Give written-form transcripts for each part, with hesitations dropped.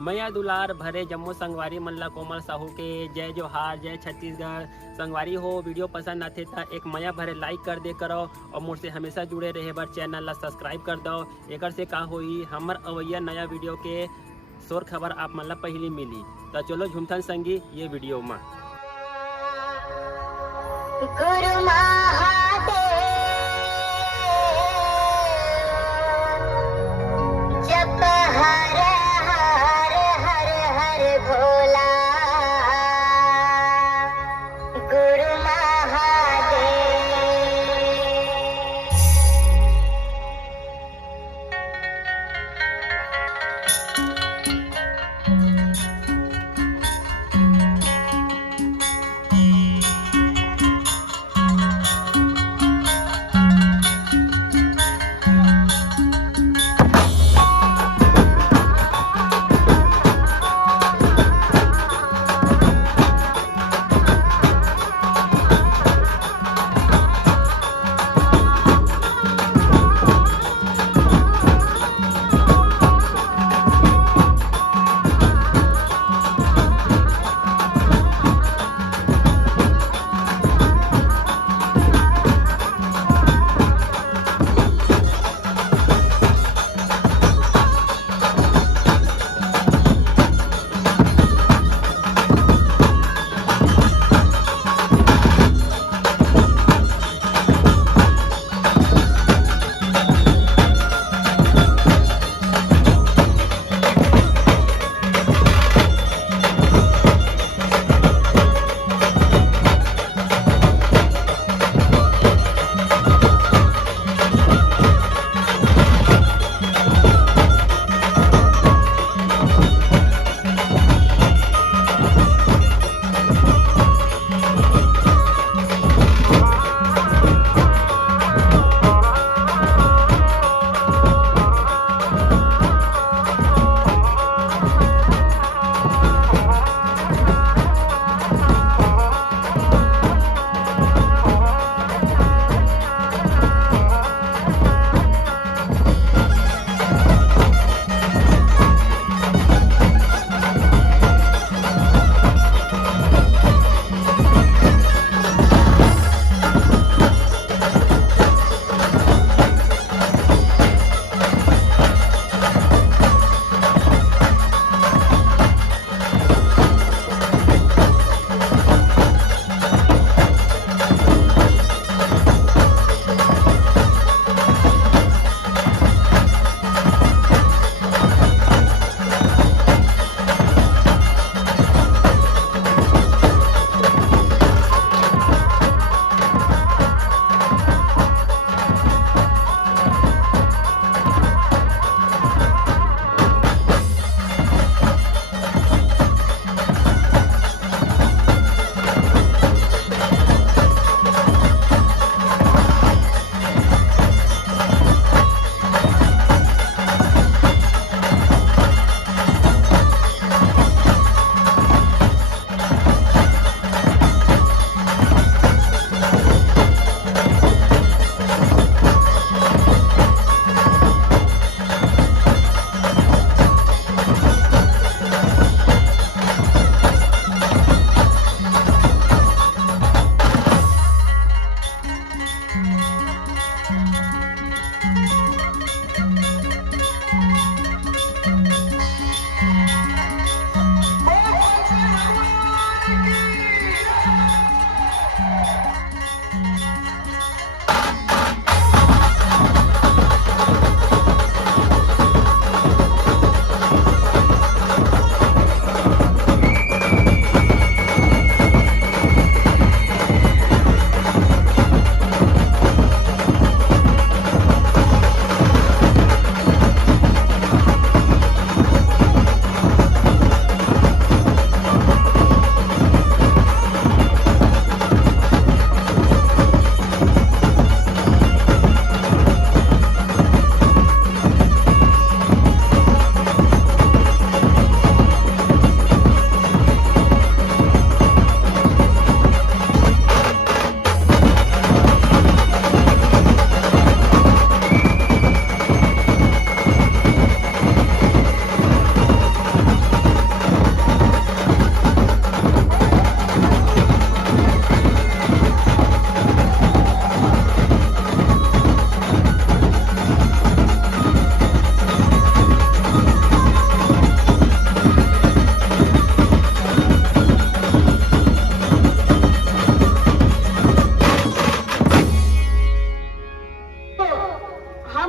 मैया दुलार भरे जम्मू संगवारी मन ला कोमल साहू के जय जोहार, जय छत्तीसगढ़। संगवारी हो वीडियो पसंद आते तो एक मैया भरे लाइक कर दे करो और मुझसे हमेशा जुड़े रहे बर चैनल ला सब्सक्राइब कर दो। एक से का होई हमर अवैया नया वीडियो के शोर खबर आप मन ला पहली मिली। तो चलो झुमथन संगी ये वीडियो में। गुरु महादेव जप हर हर हर हर भोला। गुरु महादेव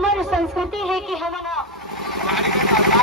हमारी संस्कृति है कि हम ना